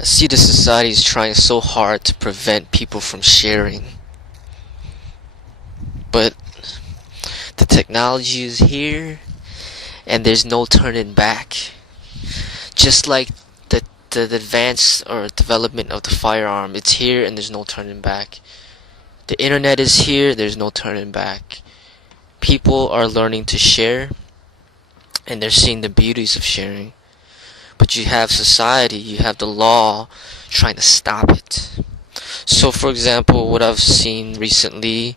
I see the society is trying so hard to prevent people from sharing. But the technology is here and there's no turning back. Just like the advance or development of the firearm, it's here and there's no turning back. The internet is here, there's no turning back. People are learning to share and they're seeing the beauties of sharing. But you have society, you have the law trying to stop it. So for example, what I've seen recently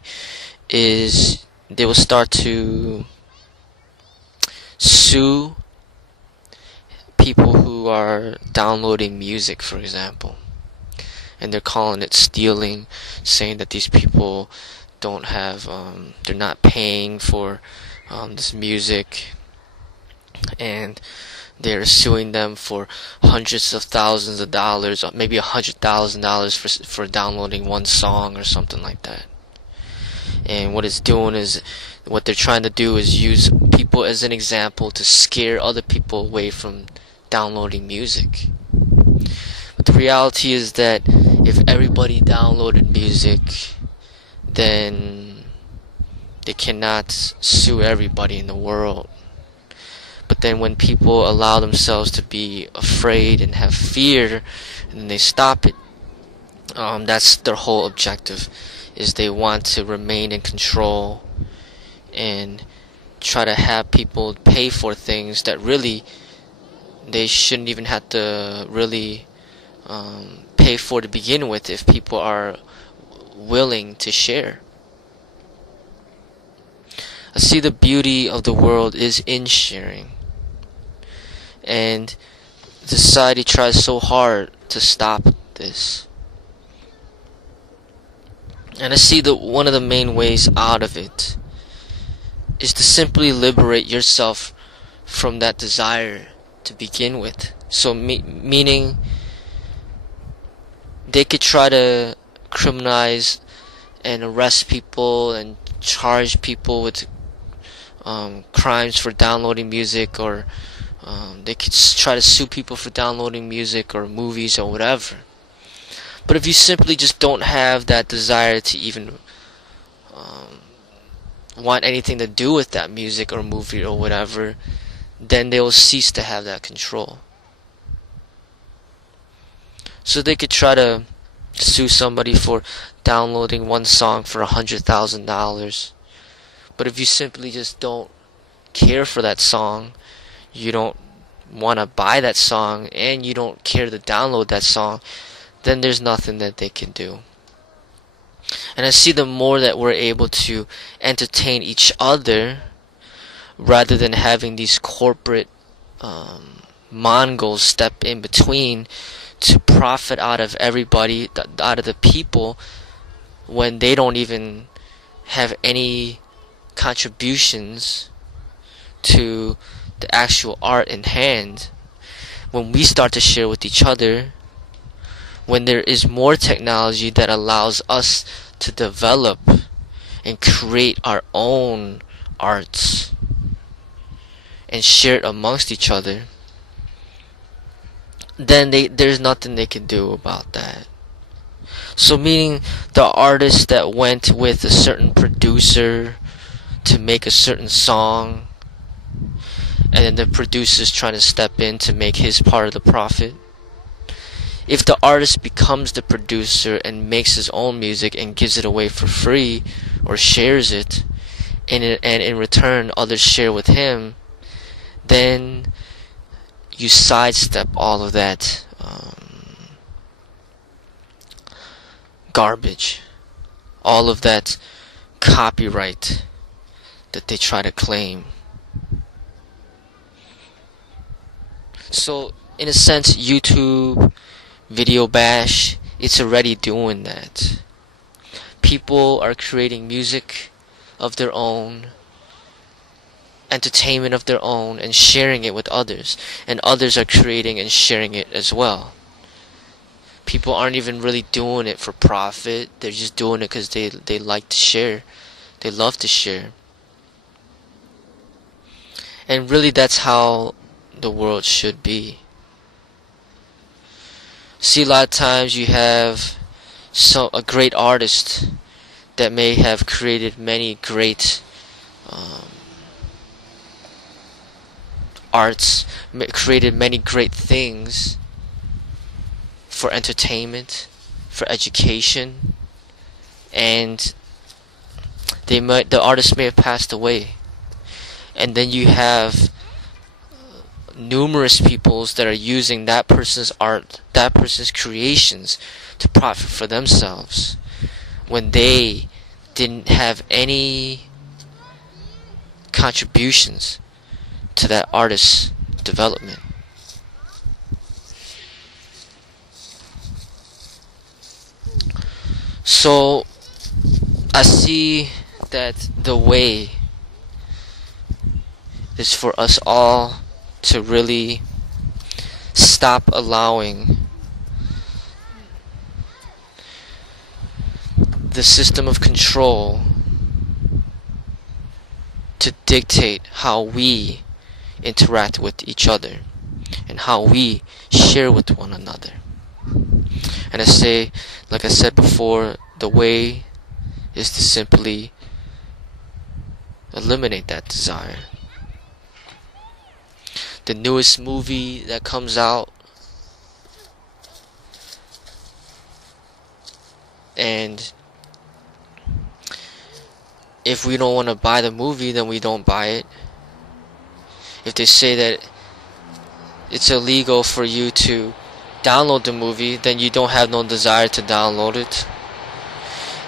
is they will start to sue people who are downloading music, for example, and they're calling it stealing, saying that these people don't have they're not paying for this music, and they're suing them for hundreds of thousands of dollars, maybe $100,000 for downloading one song or something like that. And what they're trying to do is use people as an example to scare other people away from downloading music. But the reality is that if everybody downloaded music, then they cannot sue everybody in the world. But then when people allow themselves to be afraid and have fear, and they stop it, that's their whole objective, is they want to remain in control and try to have people pay for things that really they shouldn't even have to really pay for to begin with, if people are willing to share. I see the beauty of the world is in sharing, and society tries so hard to stop this. And I see that one of the main ways out of it is to simply liberate yourself from that desire to begin with. So meaning they could try to criminalize and arrest people and charge people with crimes for downloading music, or they could try to sue people for downloading music or movies or whatever. But if you simply just don't have that desire to even want anything to do with that music or movie or whatever, then they will cease to have that control. So they could try to sue somebody for downloading one song for $100,000. But if you simply just don't care for that song, you don't want to buy that song, and you don't care to download that song, then there's nothing that they can do. And I see the more that we're able to entertain each other, rather than having these corporate Mongols step in between to profit out of everybody, out of the people, when they don't even have any contributions to the actual art in hand. When we start to share with each other, when there is more technology that allows us to develop and create our own arts and share it amongst each other, then there's nothing they can do about that. So meaning the artists that went with a certain producer to make a certain song, and then the producer's trying to step in to make his part of the profit. If the artist becomes the producer and makes his own music and gives it away for free or shares it, and in return others share with him, then you sidestep all of that garbage, all of that copyright that they try to claim. So in a sense, YouTube, Video Bash, it's already doing that. People are creating music of their own, entertainment of their own, and sharing it with others, and others are creating and sharing it as well. People aren't even really doing it for profit, they're just doing it because they like to share, they love to share. And really that's how the world should be. See, a lot of times you have a great artist that may have created many great arts, created many great things for entertainment, for education, and the artist may have passed away. And then you have numerous peoples that are using that person's art, that person's creations, to profit for themselves, when they didn't have any contributions to that artist's development. So I see that the way is for us all to really stop allowing the system of control to dictate how we interact with each other and how we share with one another. And I say, like I said before, the way is to simply eliminate that desire. The newest movie that comes out, and if we don't want to buy the movie, then we don't buy it. If they say that it's illegal for you to download the movie, then you don't have no desire to download it.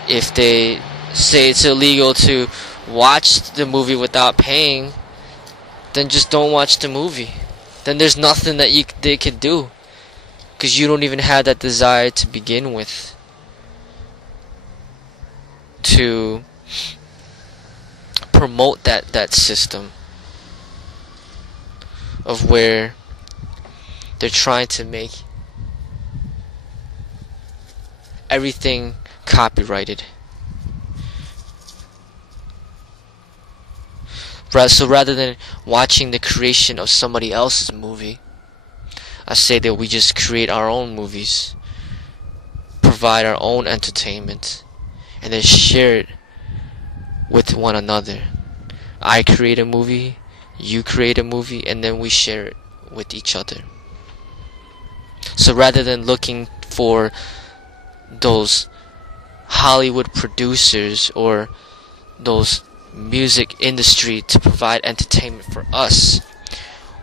If they say it's illegal to watch the movie without paying, then just don't watch the movie. Then there's nothing that they could do, because you don't even have that desire to begin with, to promote that system of where they're trying to make everything copyrighted. So rather than watching the creation of somebody else's movie, I say that we just create our own movies, provide our own entertainment, and then share it with one another. I create a movie, you create a movie, and then we share it with each other. So rather than looking for those Hollywood producers or those music industry to provide entertainment for us,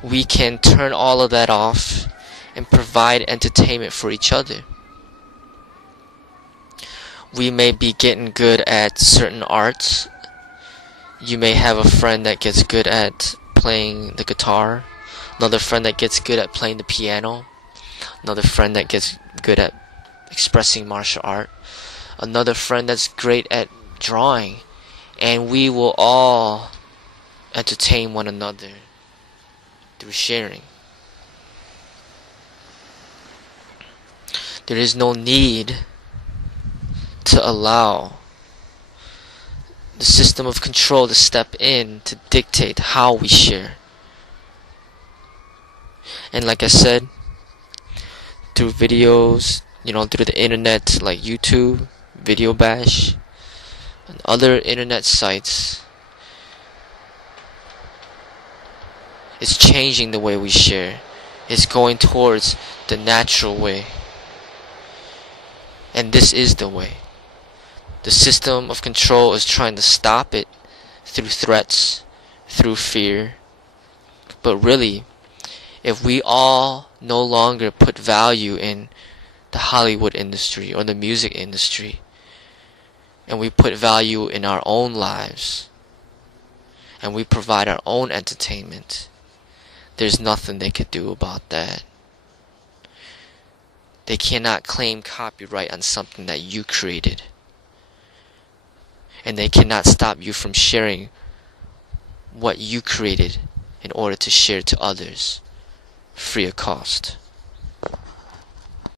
we can turn all of that off and provide entertainment for each other. We may be getting good at certain arts. You may have a friend that gets good at playing the guitar, another friend that gets good at playing the piano, another friend that gets good at expressing martial art, another friend that's great at drawing, and we will all entertain one another through sharing. There is no need to allow the system of control to step in to dictate how we share. And like I said, through videos, through the internet like YouTube, Video Bash, and other internet sites, it's changing the way we share. It's going towards the natural way. And this is the way. The system of control is trying to stop it through threats, through fear. But really, if we all no longer put value in the Hollywood industry or the music industry, and we put value in our own lives, and we provide our own entertainment, there's nothing they could do about that. They cannot claim copyright on something that you created. And they cannot stop you from sharing what you created in order to share to others free of cost.